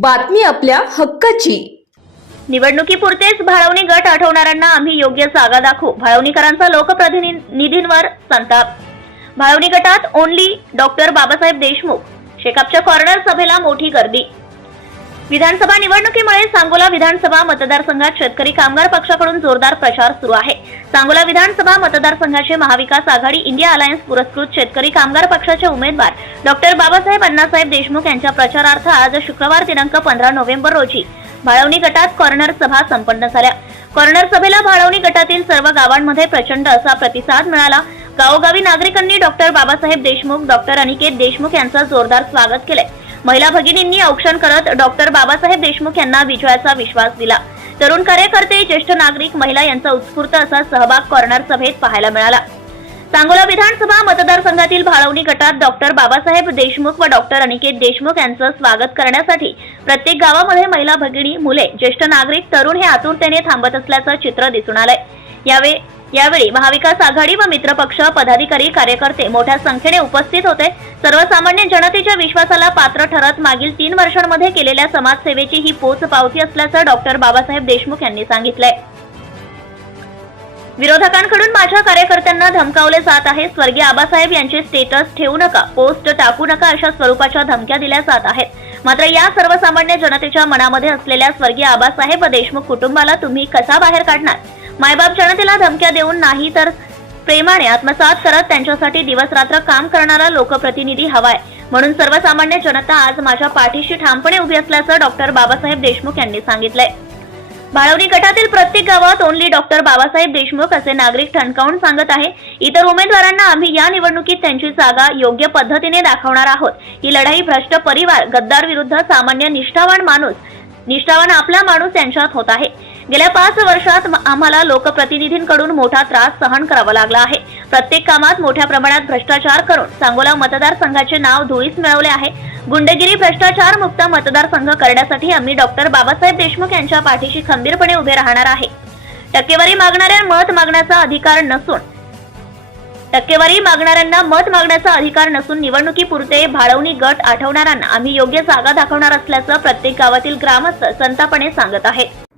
बातमी आपल्या हक्काची. निवडणुकीपुरतेच भाळवणी गट आठवणाऱ्यांना आम्ही योग्य जागा दाखवू. भाळवणीकरांचा लोकप्रतिनिधींवर संताप. भाळवणी गटात ओनली डॉक्टर बाबासाहेब देशमुख. शेकापच्या कॉर्नर सभेला मोठी गर्दी. विधानसभा निवडणुकीमुळे सांगोला विधानसभा मतदारसंघात शेतकरी कामगार पक्षाकडून जोरदार प्रचार सुरू आहे. सांगोला विधानसभा मतदारसंघाचे महाविकास आघाडी इंडिया अलायन्स पुरस्कृत शेतकरी कामगार पक्षाचे उमेदवार डॉक्टर बाबासाहेब अण्णासाहेब देशमुख यांच्या प्रचारार्थ आज शुक्रवार दिनांक पंधरा नोव्हेंबर रोजी भाळवणी गटात कॉर्नर सभा संपन्न झाल्या. कॉर्नर सभेला भाळवणी गटातील सर्व गावांमध्ये प्रचंड असा प्रतिसाद मिळाला. गावोगावी नागरिकांनी डॉक्टर बाबासाहेब देशमुख डॉक्टर अनिकेत देशमुख यांचं जोरदार स्वागत केलंय. महिला भगिनींनी औक्षण करत डॉक्टर बाबासाहेब देशमुख यांना विजयाचा विश्वास दिला. तरुण कार्यकर्ते ज्येष्ठ नागरिक महिला यांचा उत्स्फूर्त असा सहभाग कॉर्नर सभेत पाहायला मिळाला. सांगोला विधानसभा मतदारसंघातील भाळवणी गटात डॉक्टर बाबासाहेब देशमुख व डॉक्टर अनिकेत देशमुख यांचं स्वागत करण्यासाठी प्रत्येक गावामध्ये महिला भगिनी मुले ज्येष्ठ नागरिक तरुण हे आतुरतेने थांबत असल्याचं चित्र दिसून आलंय. यावेळी यावेळी महाविकास आघाडी व मित्रपक्ष पदाधिकारी कार्यकर्ते मोठ्या संख्येने उपस्थित होते. सर्वसामान्य जनतेच्या विश्वासाला पात्र ठरत मागील तीन वर्षांमध्ये केलेल्या समाजसेवेची ही पोच पावती असल्याचं डॉक्टर बाबासाहेब देशमुख यांनी सांगितलंय. विरोधकांकडून माझ्या कार्यकर्त्यांना धमकावले जात आहे. स्वर्गीय आबासाहेब यांचे स्टेटस ठेवू नका पोस्ट टाकू नका अशा स्वरूपाच्या धमक्या दिल्या जात आहेत. मात्र या सर्वसामान्य जनतेच्या मनामध्ये असलेल्या स्वर्गीय आबासाहेब देशमुख कुटुंबाला तुम्ही कसा बाहेर काढणार? मायबाप जनतेला धमक्या देऊन नाही तर प्रेमाने आत्मसात करत त्यांच्यासाठी दिवस रात्र काम करणारा लोकप्रतिनिधी हवाय. म्हणून सर्वसामान्य जनता आज माझ्या पाठीशी ठामपणे उभी असल्याचं डॉक्टर बाबासाहेब देशमुख यांनी सांगितलंय. भाळवणी गटातील प्रत्येक गावात ओनली डॉक्टर बाबासाहेब देशमुख असे नागरिक ठणकावून सांगत आहे. इतर उमेदवारांना आम्ही या निवडणुकीत त्यांची जागा योग्य पद्धतीने दाखवणार आहोत. ही लढाई भ्रष्ट परिवार गद्दार विरुद्ध सामान्य निष्ठावान माणूस निष्ठावान आपला माणूस यांच्यात होत आहे. गेल्या पाच वर्षात आम्हाला लोकप्रतिनिधींकडून मोठा त्रास सहन करावा लागला आहे. प्रत्येक कामात मोठ्या प्रमाणात भ्रष्टाचार करून सांगोला मतदारसंघाचे नाव धुळीस मिळवले आहे. गुंडगिरी भ्रष्टाचार मुक्त मतदारसंघ करण्यासाठी आम्ही डॉक्टर बाबासाहेब देशमुख यांच्या पाठीशी खंबीरपणे उभे राहणार आहे. टक्केवारी मागणाऱ्या मत मागण्याचा अधिकार नसून टक्केवारी मागणाऱ्यांना मत मागण्याचा अधिकार नसून निवडणुकीपुरते भाळवणी गट आठवणाऱ्यांना आम्ही योग्य जागा दाखवणार असल्याचं प्रत्येक गावातील ग्रामस्थ संतापणे सांगत आहेत.